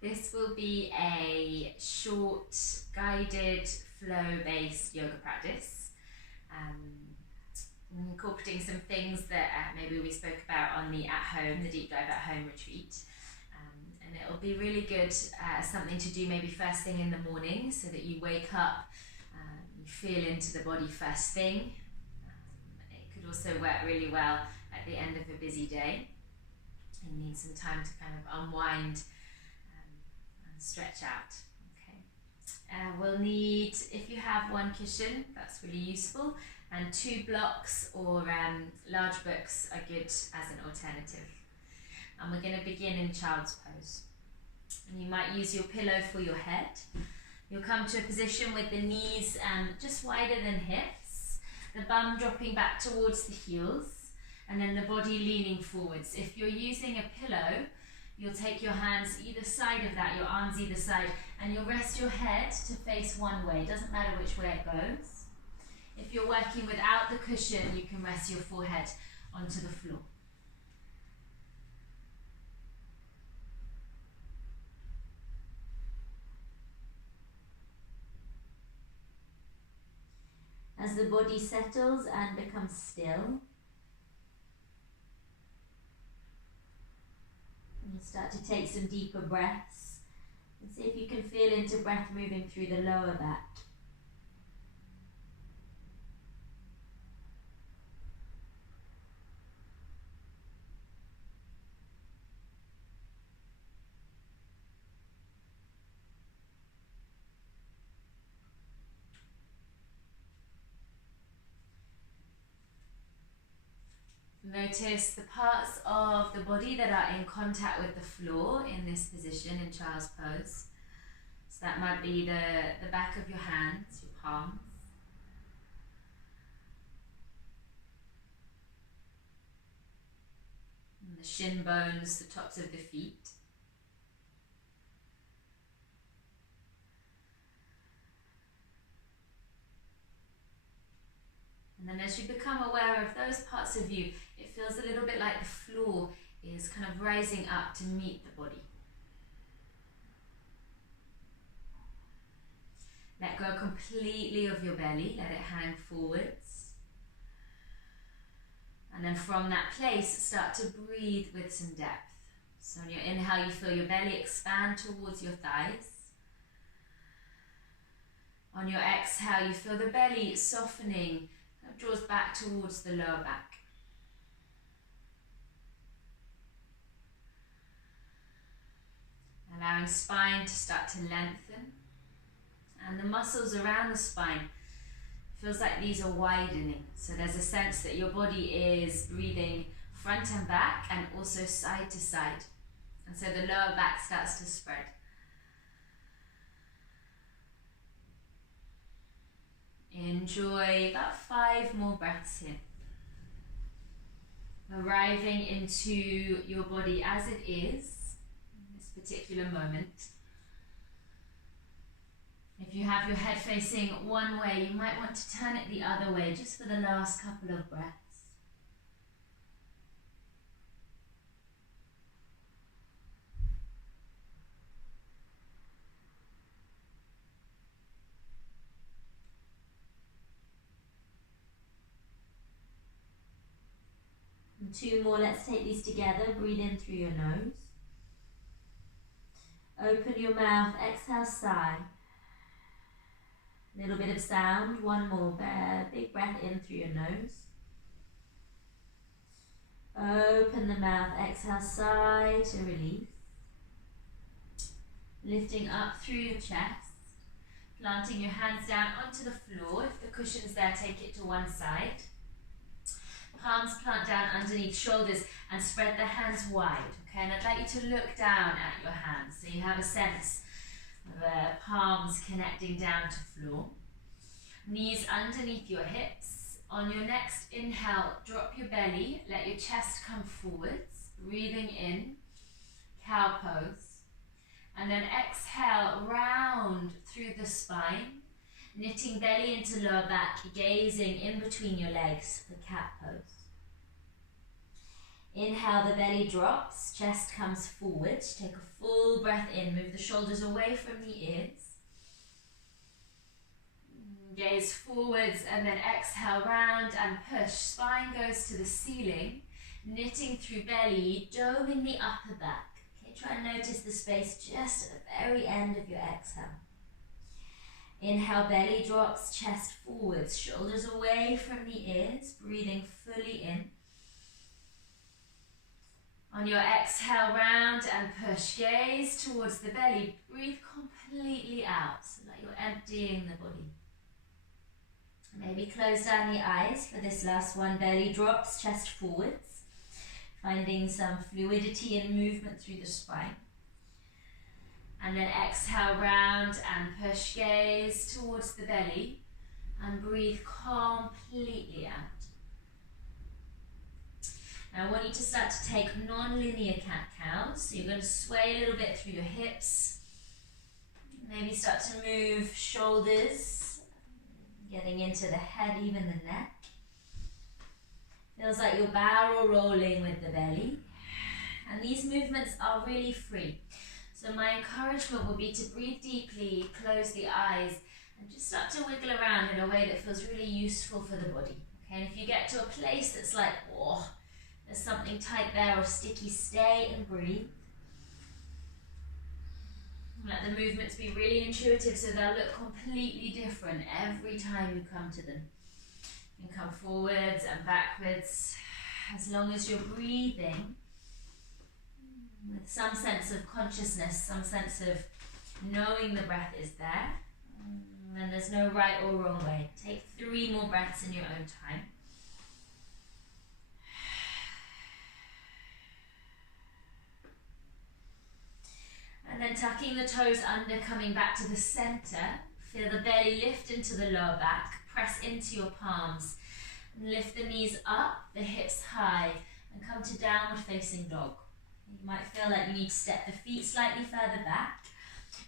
This will be a short, guided, flow-based yoga practice, incorporating some things that maybe we spoke about on the at-home, the deep dive at-home retreat. And it'll be really good, something to do maybe first thing in the morning, so that you wake up, you feel into the body first thing. It could also work really well at the end of a busy day. You need some time to kind of unwind and stretch out. Okay. We'll need, if you have one cushion, that's really useful, and 2 blocks or large books are good as an alternative. And we're going to begin in child's pose. And you might use your pillow for your head. You'll come to a position with the knees just wider than hips, the bum dropping back towards the heels, and then the body leaning forwards. If you're using a pillow, you'll take your hands either side of that, your arms either side, and you'll rest your head to face one way. It doesn't matter which way it goes. If you're working without the cushion, you can rest your forehead onto the floor. As the body settles and becomes still, you start to take some deeper breaths and see if you can feel into breath moving through the lower back. Notice the parts of the body that are in contact with the floor in this position in child's pose. So that might be the back of your hands, your palms. And the shin bones, the tops of the feet. And then as you become aware of those parts of you, it feels a little bit like the floor is kind of rising up to meet the body. Let go completely of your belly, let it hang forwards. And then from that place, start to breathe with some depth. So on your inhale, you feel your belly expand towards your thighs. On your exhale, you feel the belly softening, draws back towards the lower back. Allowing spine to start to lengthen. And the muscles around the spine, feels like these are widening. So there's a sense that your body is breathing front and back and also side to side. And so the lower back starts to spread. Enjoy about 5 more breaths here. Arriving into your body as it is in this particular moment. If you have your head facing one way, you might want to turn it the other way just for the last couple of breaths. And 2 more, let's take these together. Breathe in through your nose. Open your mouth, exhale, sigh. Little bit of sound, 1 more, big breath in through your nose. Open the mouth, exhale, sigh to release. Lifting up through your chest, planting your hands down onto the floor. If the cushion's there, take it to one side. Palms plant down underneath shoulders and spread the hands wide, okay? And I'd like you to look down at your hands so you have a sense of palms connecting down to floor. Knees underneath your hips. On your next inhale, drop your belly, let your chest come forwards, breathing in, cow pose. And then exhale, round through the spine, knitting belly into lower back, gazing in between your legs for cat pose. Inhale, the belly drops, chest comes forward. Take a full breath in, move the shoulders away from the ears. Gaze forwards and then exhale, round and push. Spine goes to the ceiling, knitting through belly, doming the upper back. Okay, try and notice the space just at the very end of your exhale. Inhale, belly drops, chest forwards, shoulders away from the ears, breathing fully in. On your exhale, round and push, gaze towards the belly, breathe completely out so that you're emptying the body. Maybe close down the eyes for this last one. Belly drops, chest forwards, finding some fluidity and movement through the spine. And then exhale, round and push, gaze towards the belly and breathe completely out. Now I want you to start to take non-linear cat-cows. So you're going to sway a little bit through your hips. Maybe start to move shoulders, getting into the head, even the neck. Feels like you're barrel rolling with the belly. And these movements are really free. So my encouragement would be to breathe deeply, close the eyes, and just start to wiggle around in a way that feels really useful for the body. Okay, and if you get to a place that's like, oh, there's something tight there or sticky, stay and breathe. Let the movements be really intuitive so they'll look completely different every time you come to them. You can come forwards and backwards as long as you're breathing with some sense of consciousness, some sense of knowing the breath is there. And there's no right or wrong way. Take 3 more breaths in your own time. And then tucking the toes under, coming back to the center. Feel the belly lift into the lower back. Press into your palms. And lift the knees up, the hips high, and come to downward facing dog. You might feel like you need to step the feet slightly further back.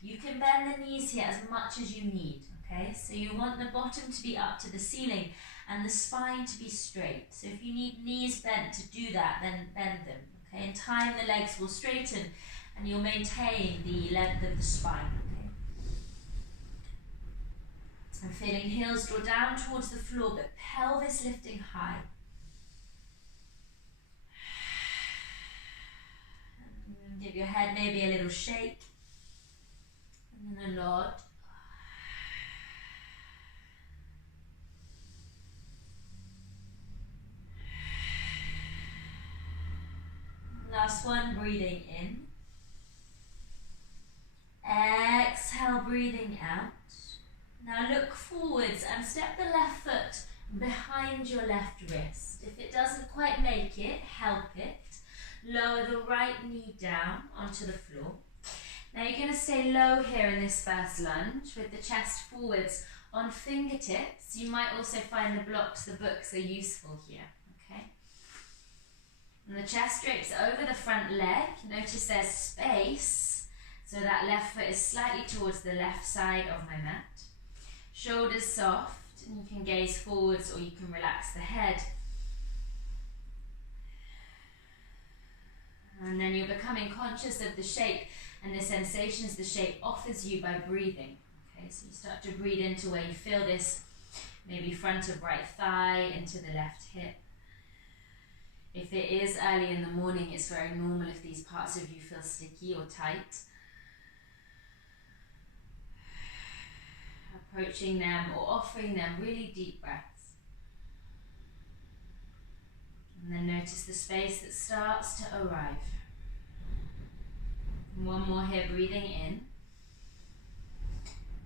You can bend the knees here as much as you need, okay? So you want the bottom to be up to the ceiling and the spine to be straight. So if you need knees bent to do that, then bend them, okay? In time, the legs will straighten and you'll maintain the length of the spine, okay? And feeling heels draw down towards the floor, but pelvis lifting high. Give your head maybe a little shake, and then a nod. Last one, breathing in. Exhale, breathing out. Now look forwards and step the left foot behind your left wrist. If it doesn't quite make it, help it. Lower the right knee down onto the floor. Now you're going to stay low here in this first lunge with the chest forwards on fingertips. You might also find the blocks, the books are useful here, okay? And the chest drapes over the front leg. Notice there's space, so that left foot is slightly towards the left side of my mat. Shoulders soft, and you can gaze forwards or you can relax the head. And then you're becoming conscious of the shape and the sensations the shape offers you by breathing. Okay, so you start to breathe into where you feel this, maybe front of right thigh, into the left hip. If it is early in the morning, it's very normal if these parts of you feel sticky or tight. Approaching them or offering them really deep breaths. And then notice the space that starts to arrive. And one more here, breathing in.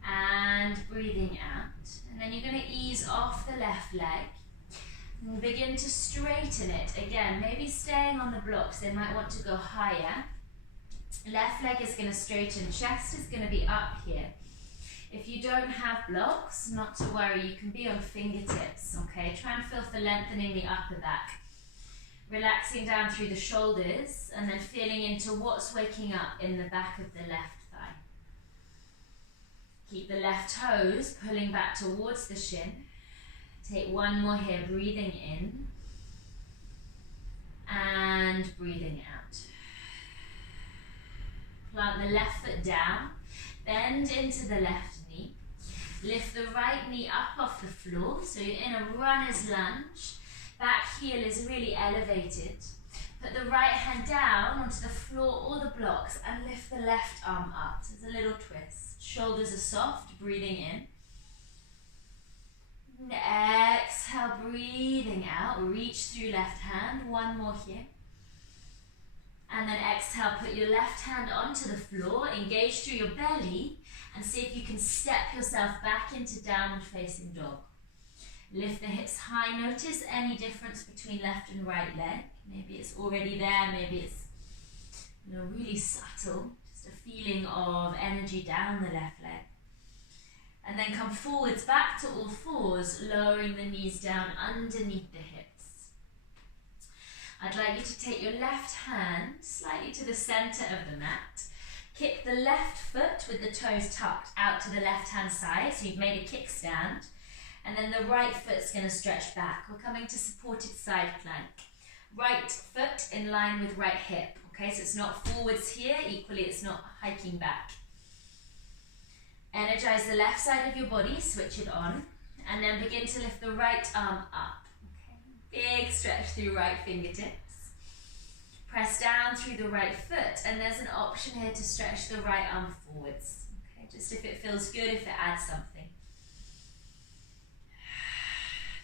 And breathing out. And then you're going to ease off the left leg. And begin to straighten it. Again, maybe staying on the blocks, they might want to go higher. Left leg is going to straighten, chest is going to be up here. If you don't have blocks, not to worry, you can be on fingertips, okay? Try and feel for lengthening the upper back. Relaxing down through the shoulders and then feeling into what's waking up in the back of the left thigh. Keep the left toes pulling back towards the shin. Take one more here, breathing in. and breathing out. Plant the left foot down, bend into the left knee. Lift the right knee up off the floor, so you're in a runner's lunge. Back heel is really elevated. Put the right hand down onto the floor or the blocks and lift the left arm up. So there's a little twist. Shoulders are soft, breathing in. And exhale, breathing out. Reach through left hand. One more here. And then exhale, put your left hand onto the floor, engage through your belly, and see if you can step yourself back into downward facing dog. Lift the hips high. Notice any difference between left and right leg. Maybe it's already there, maybe it's really subtle. Just a feeling of energy down the left leg. And then come forwards back to all fours, lowering the knees down underneath the hips. I'd like you to take your left hand slightly to the center of the mat. Kick the left foot with the toes tucked out to the left hand side, so you've made a kickstand. And then the right foot's going to stretch back. We're coming to supported side plank. Right foot in line with right hip. Okay, so it's not forwards here, equally it's not hiking back. Energize the left side of your body, switch it on, and then begin to lift the right arm up. Okay, big stretch through right fingertips. Press down through the right foot, and there's an option here to stretch the right arm forwards. Okay, just if it feels good, if it adds something.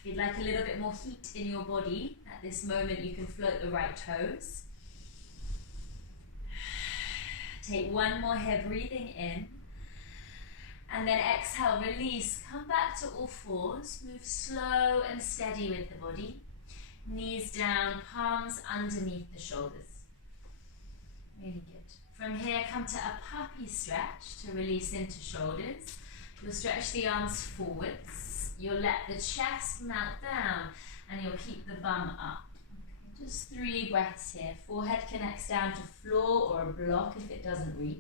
If you'd like a little bit more heat in your body, at this moment you can float the right toes. Take one more here, breathing in. And then exhale, release, come back to all fours. Move slow and steady with the body. Knees down, palms underneath the shoulders. Really good. From here, come to a puppy stretch to release into shoulders. You'll stretch the arms forwards. You'll let the chest melt down and you'll keep the bum up. Okay, just 3 breaths here. Forehead connects down to floor or a block if it doesn't reach.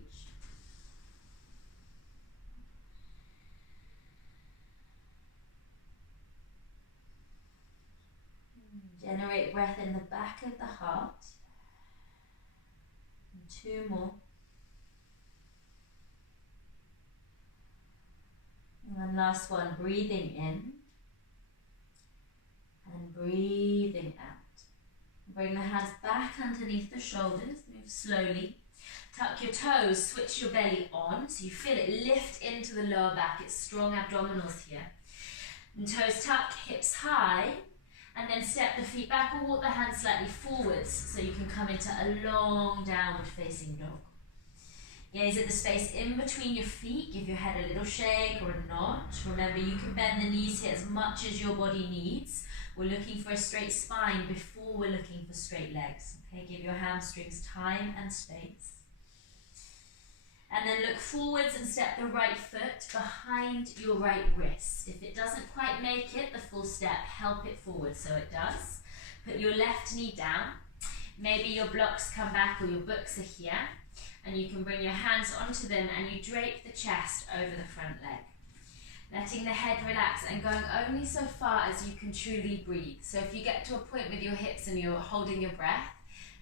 Generate breath in the back of the heart. And 2 more. And then last one, breathing in and breathing out. Bring the hands back underneath the shoulders, move slowly. Tuck your toes, switch your belly on so you feel it lift into the lower back. It's strong abdominals here. And toes tuck, hips high, and then step the feet back or walk the hands slightly forwards so you can come into a long downward facing dog. Gaze at the space in between your feet. Give your head a little shake or a nod. Remember, you can bend the knees here as much as your body needs. We're looking for a straight spine before we're looking for straight legs. Okay, give your hamstrings time and space. And then look forwards and step the right foot behind your right wrist. If it doesn't quite make it, the full step, help it forward so it does. Put your left knee down. Maybe your blocks come back or your books are here. And you can bring your hands onto them and you drape the chest over the front leg. Letting the head relax and going only so far as you can truly breathe. So if you get to a point with your hips and you're holding your breath,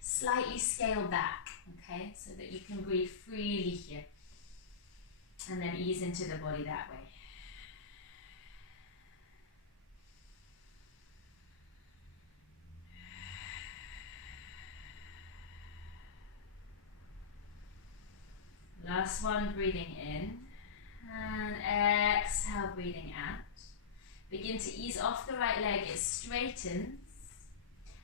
slightly scale back, okay? So that you can breathe freely here. And then ease into the body that way. Last one, breathing in and exhale, breathing out. Begin to ease off the right leg, it straightens,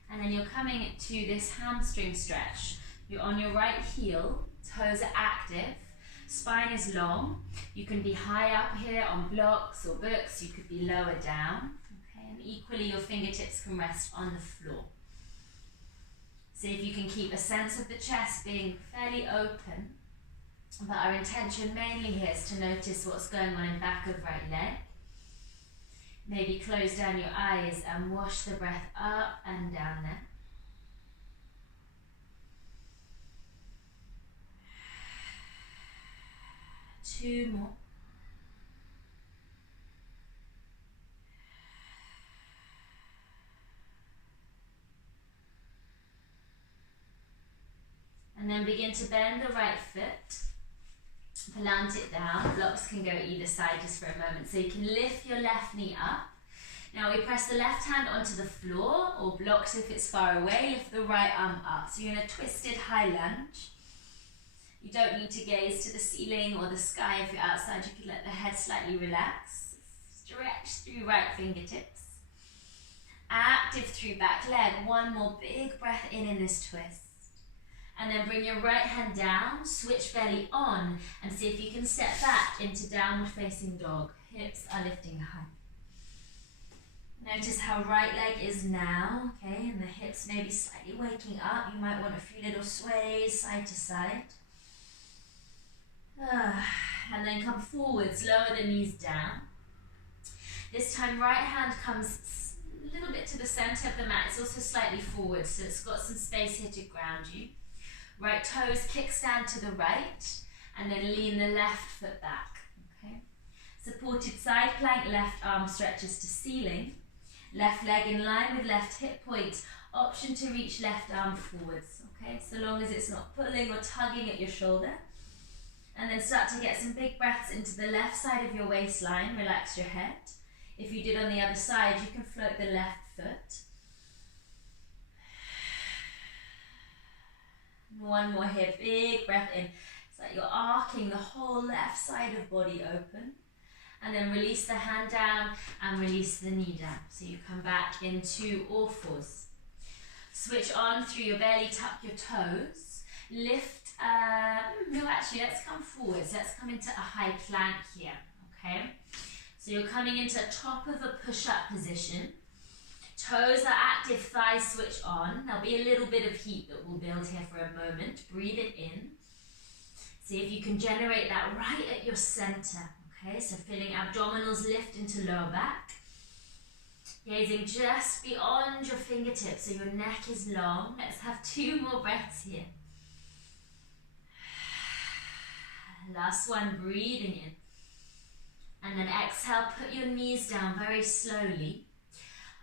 and then you're coming to this hamstring stretch. You're on your right heel, toes are active, spine is long. You can be high up here on blocks or books, you could be lower down, okay? And equally your fingertips can rest on the floor. See if you can keep a sense of the chest being fairly open. But our intention mainly here is to notice what's going on in back of right leg. Maybe close down your eyes and wash the breath up and down there. Two more. then begin to bend the right foot. Plant it down. Blocks can go either side just for a moment. So you can lift your left knee up. Now we press the left hand onto the floor, or blocks if it's far away. Lift the right arm up. So you're in a twisted high lunge. You don't need to gaze to the ceiling or the sky. If you're outside, you can let the head slightly relax. Stretch through right fingertips. Active through back leg. One more big breath in this twist. And then bring your right hand down, switch belly on, and see if you can step back into downward facing dog. Hips are lifting high. Notice how right leg is now, okay, and the hips may be slightly waking up. You might want a few little sways side to side. And then come forwards, lower the knees down. This time right hand comes a little bit to the center of the mat. It's also slightly forward, so it's got some space here to ground you. Right toes kickstand to the right, and then lean the left foot back, okay? Supported side plank, left arm stretches to ceiling. Left leg in line with left hip point. Option to reach left arm forwards, okay? So long as it's not pulling or tugging at your shoulder. And then start to get some big breaths into the left side of your waistline. Relax your head. If you did on the other side, you can float the left foot. One more here, big breath in. It's like you're arcing the whole left side of body open. And then release the hand down and release the knee down. So you come back into all fours. Switch on through your belly, tuck your toes. Lift, let's come forwards. Let's come into a high plank here, okay? So you're coming into top of a push-up position. Toes are active, thighs switch on. There'll be a little bit of heat that will build here for a moment. Breathe it in. See if you can generate that right at your center. Okay, so feeling abdominals lift into lower back. Gazing just beyond your fingertips so your neck is long. Let's have 2 more breaths here. Last one, breathing in. And then exhale, put your knees down very slowly.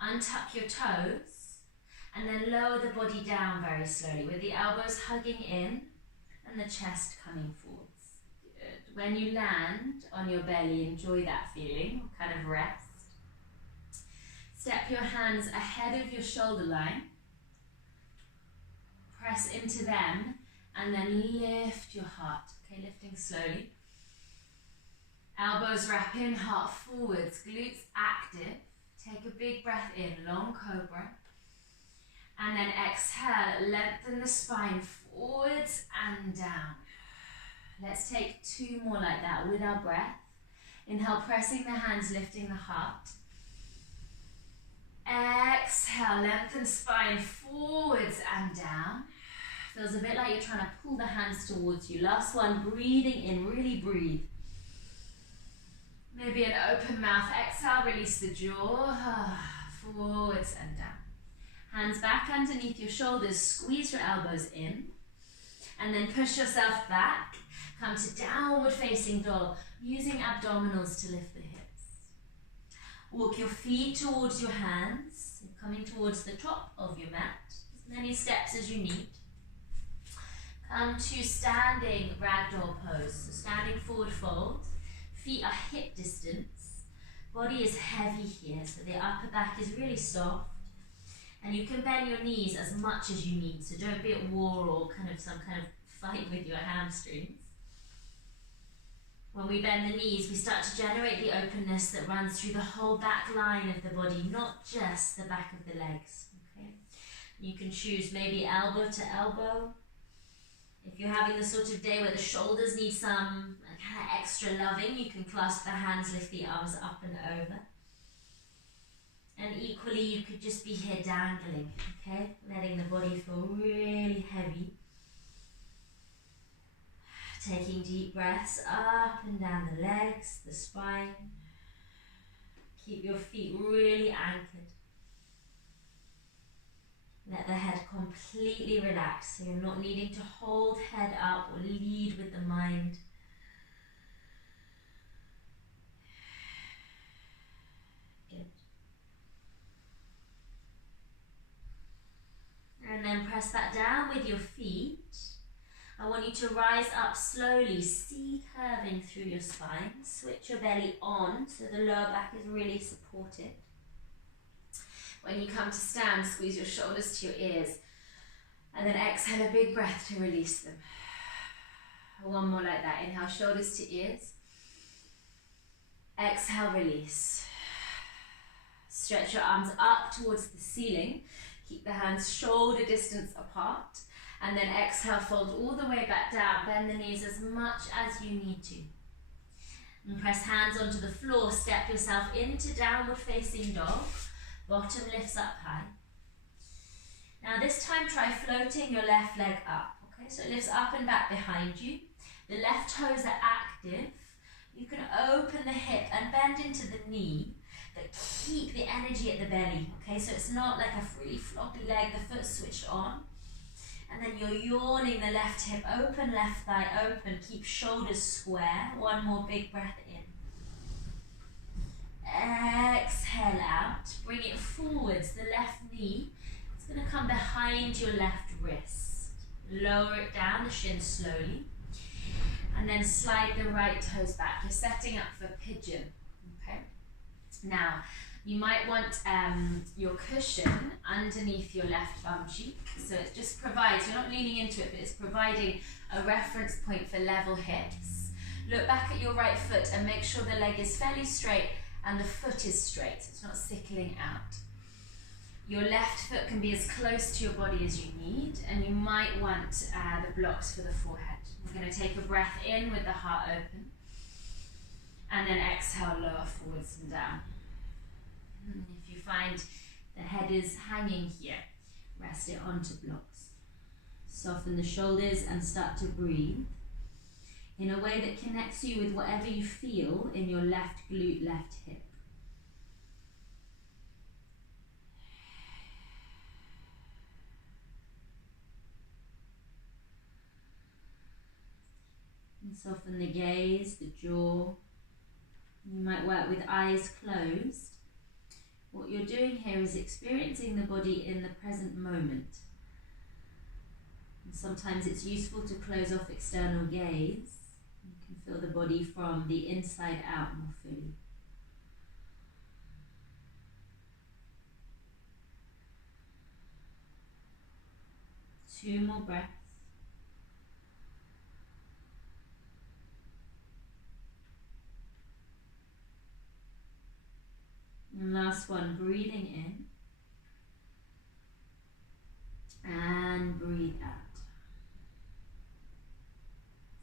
Untuck your toes. And then lower the body down very slowly with the elbows hugging in and the chest coming forwards. Good. When you land on your belly, enjoy that feeling, kind of rest. Step your hands ahead of your shoulder line. Press into them and then lift your heart. Okay, lifting slowly. Elbows wrap in, heart forwards, glutes active. Take a big breath in, long cobra. And then exhale, lengthen the spine forwards and down. Let's take 2 more like that with our breath. Inhale, pressing the hands, lifting the heart. Exhale, lengthen spine forwards and down. Feels a bit like you're trying to pull the hands towards you. Last one, breathing in, really breathe. Maybe an open mouth. Exhale, release the jaw. Forwards and down. Hands back underneath your shoulders. Squeeze your elbows in. And then push yourself back. Come to downward facing dog. Using abdominals to lift the hips. Walk your feet towards your hands. Coming towards the top of your mat. As many steps as you need. Come to standing ragdoll pose. So standing forward fold. Feet are hip distance. Body is heavy here, so the upper back is really soft. And you can bend your knees as much as you need, so don't be at war or some kind of fight with your hamstrings. When we bend the knees, we start to generate the openness that runs through the whole back line of the body, not just the back of the legs. Okay? You can choose maybe elbow to elbow. If you're having the sort of day where the shoulders need some kind of extra loving, you can clasp the hands, lift the arms up and over. And equally, you could just be here dangling, okay? Letting the body feel really heavy. Taking deep breaths up and down the legs, the spine. Keep your feet really anchored. Let the head completely relax, so you're not needing to hold head up or lead with the mind. Good. And then press that down with your feet. I want you to rise up slowly, C-curving through your spine. Switch your belly on so the lower back is really supported. When you come to stand, squeeze your shoulders to your ears. And then exhale a big breath to release them. One more like that. Inhale, shoulders to ears. Exhale, release. Stretch your arms up towards the ceiling. Keep the hands shoulder distance apart. And then exhale, fold all the way back down. Bend the knees as much as you need to. And press hands onto the floor. Step yourself into downward facing dog. Bottom lifts up high. Now this time try floating your left leg up. Okay, so it lifts up and back behind you. The left toes are active. You can open the hip and bend into the knee, but keep the energy at the belly. Okay, so it's not like a really floppy leg, the foot switched on. And then you're yawning the left hip open, left thigh open. Keep shoulders square. One more big breath in. Exhale out. Bring it forwards. The left knee is going to come behind your left wrist. Lower it down, the shin slowly. And then slide the right toes back. You're setting up for pigeon. Okay. Now, you might want your cushion underneath your left bum cheek. So it just provides, you're not leaning into it, but it's providing a reference point for level hips. Look back at your right foot and make sure the leg is fairly straight and the foot is straight, so it's not sickling out. Your left foot can be as close to your body as you need, and you might want the blocks for the forehead. We're going to take a breath in with the heart open, and then exhale, lower forwards and down. And if you find the head is hanging here, rest it onto blocks. Soften the shoulders and start to breathe in a way that connects you with whatever you feel in your left glute, left hip. And soften the gaze, the jaw. You might work with eyes closed. What you're doing here is experiencing the body in the present moment. And sometimes it's useful to close off external gaze. You can feel the body from the inside out more fully. Two more breaths. And last one, breathing in and breathe out.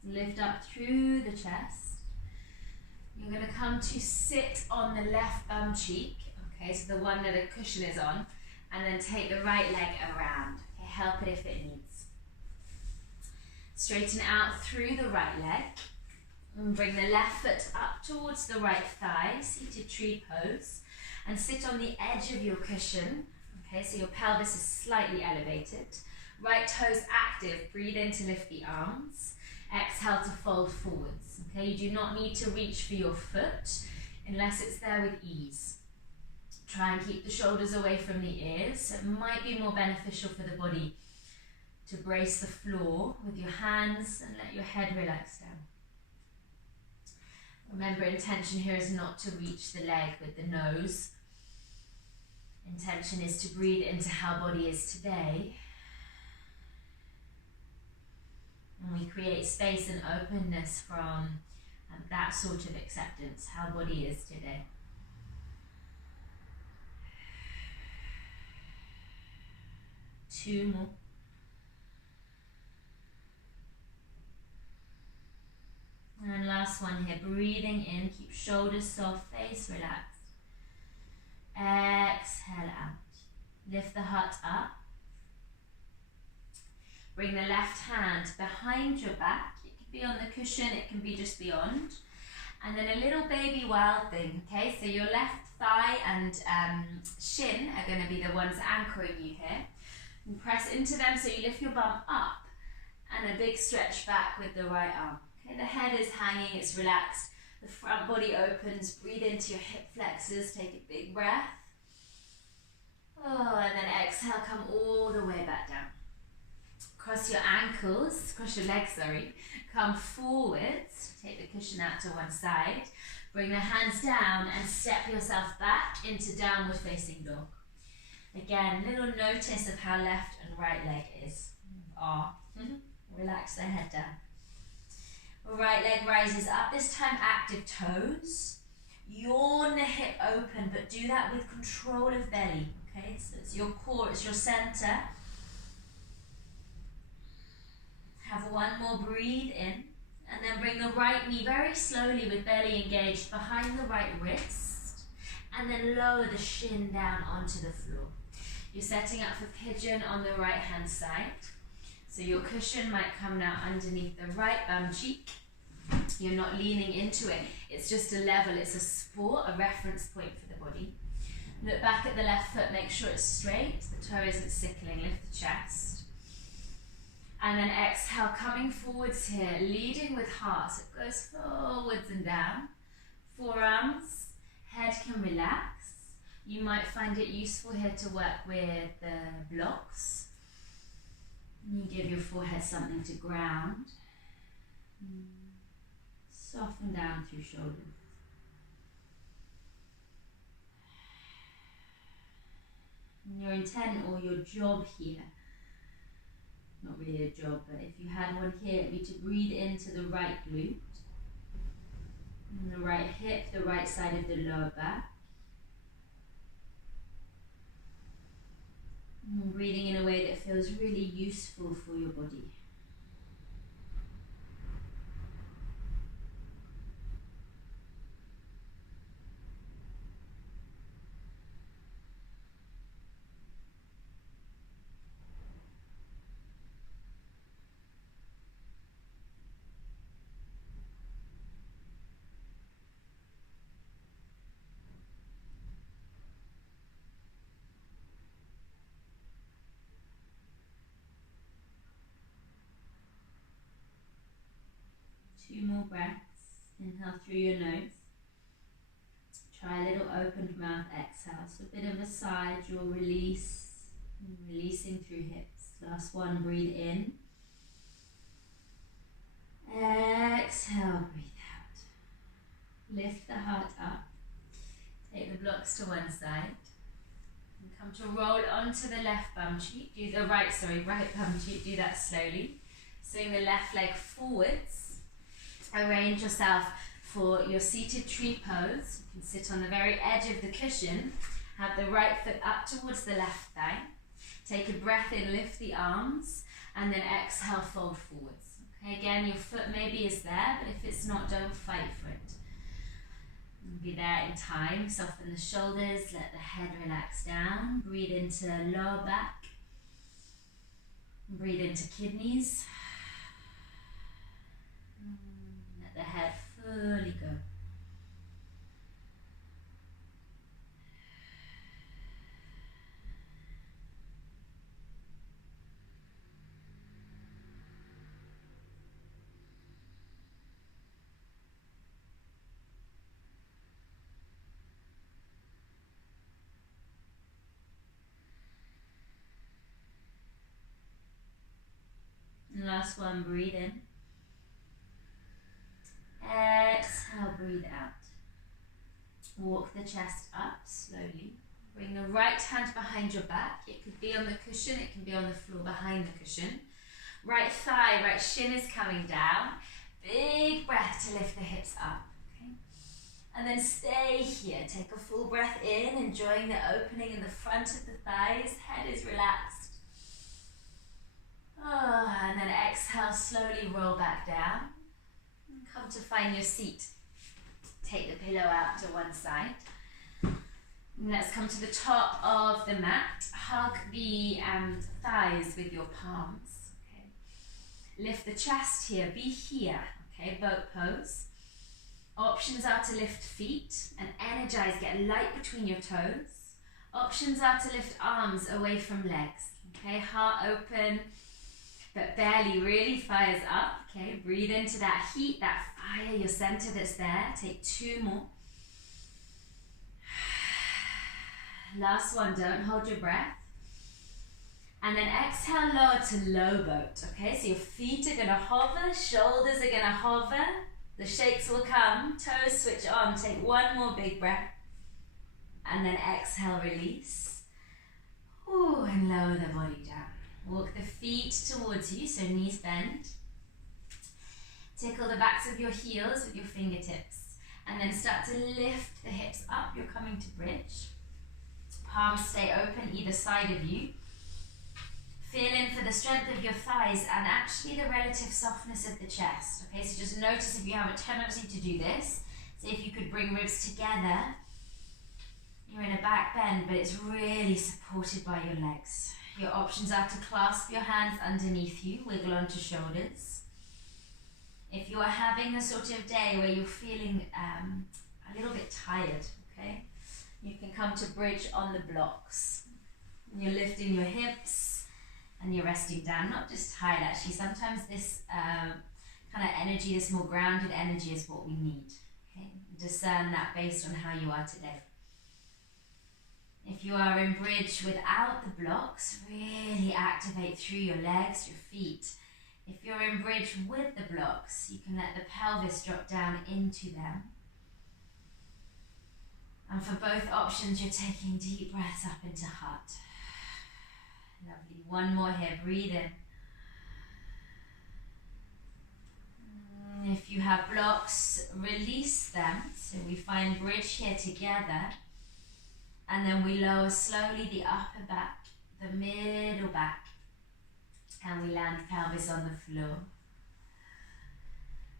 Lift up through the chest. You're going to come to sit on the left bum cheek, okay, so the one that the cushion is on, and then take the right leg around. Okay, help it if it needs. Straighten out through the right leg. And bring the left foot up towards the right thigh, seated tree pose. And sit on the edge of your cushion, okay, so your pelvis is slightly elevated. Right toes active, breathe in to lift the arms. Exhale to fold forwards, okay? You do not need to reach for your foot unless it's there with ease. Try and keep the shoulders away from the ears. So it might be more beneficial for the body to brace the floor with your hands and let your head relax down. Remember, intention here is not to reach the leg with the nose. Intention is to breathe into how body is today. And we create space and openness from that sort of acceptance, how body is today. Two more. And last one here, breathing in, keep shoulders soft, face relaxed. Exhale out. Lift the heart up. Bring the left hand behind your back. It can be on the cushion, it can be just beyond. And then a little baby wild thing, okay? So your left thigh and shin are going to be the ones anchoring you here. And press into them so you lift your bum up and a big stretch back with the right arm. Okay, the head is hanging, it's relaxed. The front body opens, breathe into your hip flexors, take a big breath. Oh, and then exhale, come all the way back down. Cross your ankles, cross your legs, sorry. Come forwards, take the cushion out to one side. Bring the hands down and step yourself back into downward facing dog. Again, little notice of how left and right leg are. Relax the head down. Right leg rises up, this time active toes. Yawn the hip open, but do that with control of belly. Okay, so it's your core, it's your center. Have one more, breathe in, and then bring the right knee very slowly with belly engaged behind the right wrist, and then lower the shin down onto the floor. You're setting up for pigeon on the right hand side. So your cushion might come now underneath the right bum cheek. You're not leaning into it. It's just a level, it's a support, a reference point for the body. Look back at the left foot, make sure it's straight, the toe isn't sickling, lift the chest. And then exhale, coming forwards here, leading with heart. So it goes forwards and down. Forearms, head can relax. You might find it useful here to work with the blocks. You give your forehead something to ground. Soften down through shoulders. And your intent or your job here, not really a job, but if you had one here, it'd be to breathe into the right glute, and the right hip, the right side of the lower back. And breathing in a way that feels really useful for your body. Two more breaths. Inhale through your nose. Try a little opened mouth exhale. So a bit of a side jaw release. Releasing through hips. Last one, breathe in. Exhale, breathe out. Lift the heart up. Take the blocks to one side. And come to roll onto the left bum cheek. Do the right bum cheek. Do that slowly. Swing the left leg forwards. Arrange yourself for your seated tree pose. You can sit on the very edge of the cushion. Have the right foot up towards the left thigh. Take a breath in, lift the arms, and then exhale, fold forwards. Okay, again, your foot maybe is there, but if it's not, don't fight for it. Be there in time. Soften the shoulders, let the head relax down. Breathe into lower back. Breathe into kidneys. Let the head fully go. And last one, breathe in. Exhale, breathe out. Walk the chest up slowly. Bring the right hand behind your back. It could be on the cushion, it can be on the floor behind the cushion. Right thigh, right shin is coming down. Big breath to lift the hips up. Okay? And then stay here. Take a full breath in, enjoying the opening in the front of the thighs. Head is relaxed. Oh, and then exhale, slowly roll back down. Come to find your seat. Take the pillow out to one side. And let's come to the top of the mat. Hug the thighs with your palms. Okay. Lift the chest here. Be here. Okay, boat pose. Options are to lift feet and energize. Get light between your toes. Options are to lift arms away from legs. Okay, heart open. But belly really fires up, okay? Breathe into that heat, that fire, your center that's there. Take two more. Last one, don't hold your breath. And then exhale, lower to low boat, okay? So your feet are gonna hover, shoulders are gonna hover, the shakes will come, toes switch on, take one more big breath. And then exhale, release. Ooh, and lower the body down. Walk the feet towards you, so knees bend. Tickle the backs of your heels with your fingertips. And then start to lift the hips up, you're coming to bridge. Palms stay open either side of you. Feel in for the strength of your thighs and actually the relative softness of the chest. Okay, so just notice if you have a tendency to do this. So if you could bring ribs together, you're in a back bend, but it's really supported by your legs. Your options are to clasp your hands underneath you, wiggle onto shoulders. If you are having a sort of day where you're feeling a little bit tired, okay, you can come to bridge on the blocks. You're lifting your hips, and you're resting down, not just tired actually. Sometimes this kind of energy, this more grounded energy is what we need. Okay? Discern that based on how you are today. If you are in bridge without the blocks, really activate through your legs, your feet. If you're in bridge with the blocks, you can let the pelvis drop down into them. And for both options, you're taking deep breaths up into heart. Lovely. One more here. Breathe in. If you have blocks, release them. So we find bridge here together. And then we lower slowly the upper back, the middle back. And we land pelvis on the floor.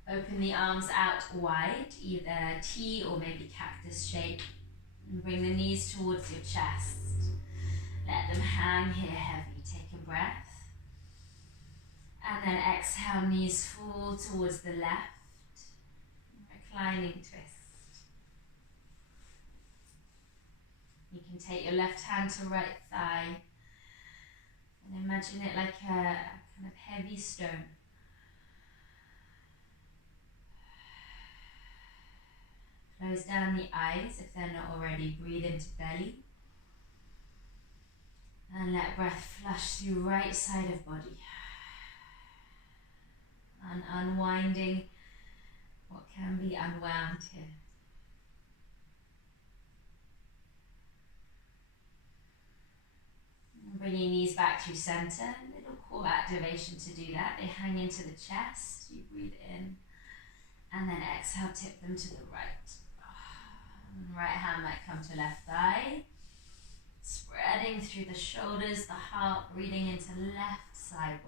Open the arms out wide, either T or maybe cactus shape. And bring the knees towards your chest. Let them hang here heavy. Take a breath. And then exhale, knees fall towards the left. Reclining twist. You can take your left hand to right thigh. And imagine it like a kind of heavy stone. Close down the eyes if they're not already. Breathe into belly. And let breath flush through right side of body. And unwinding what can be unwound here. And bring your knees back through center. Little core activation to do that. They hang into the chest. You breathe in. And then exhale, tip them to the right. Right hand might come to left thigh. Spreading through the shoulders, the heart, breathing into left sideways.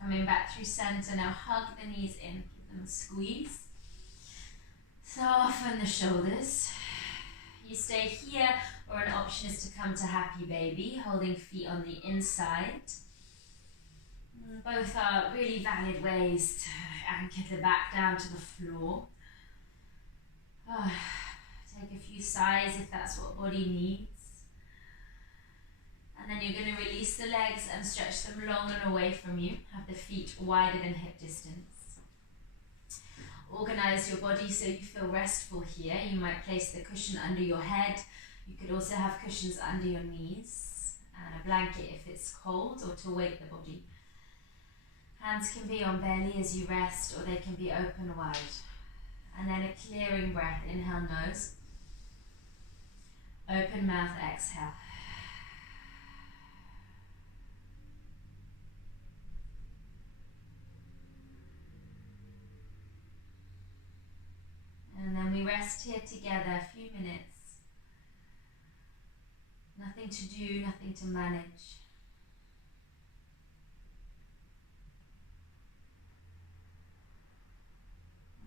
Coming back through center, now hug the knees in, give them a squeeze. Soften the shoulders. You stay here, or an option is to come to happy baby, holding feet on the inside. Both are really valid ways to anchor the back down to the floor. Take a few sighs if that's what body needs. And then you're going to release the legs and stretch them long and away from you. Have the feet wider than hip distance. Organize your body so you feel restful here. You might place the cushion under your head. You could also have cushions under your knees and a blanket if it's cold, or to weight the body. Hands can be on belly as you rest, or they can be open wide. And then a clearing breath. Inhale, nose. Open mouth, exhale. And then we rest here together a few minutes. Nothing to do, nothing to manage.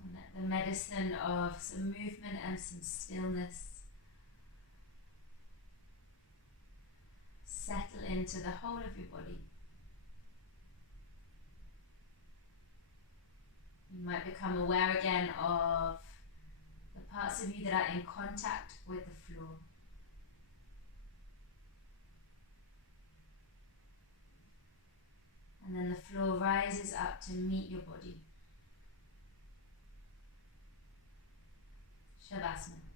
And let the medicine of some movement and some stillness settle into the whole of your body. You might become aware again of the parts of you that are in contact with the floor. And then the floor rises up to meet your body. Shavasana.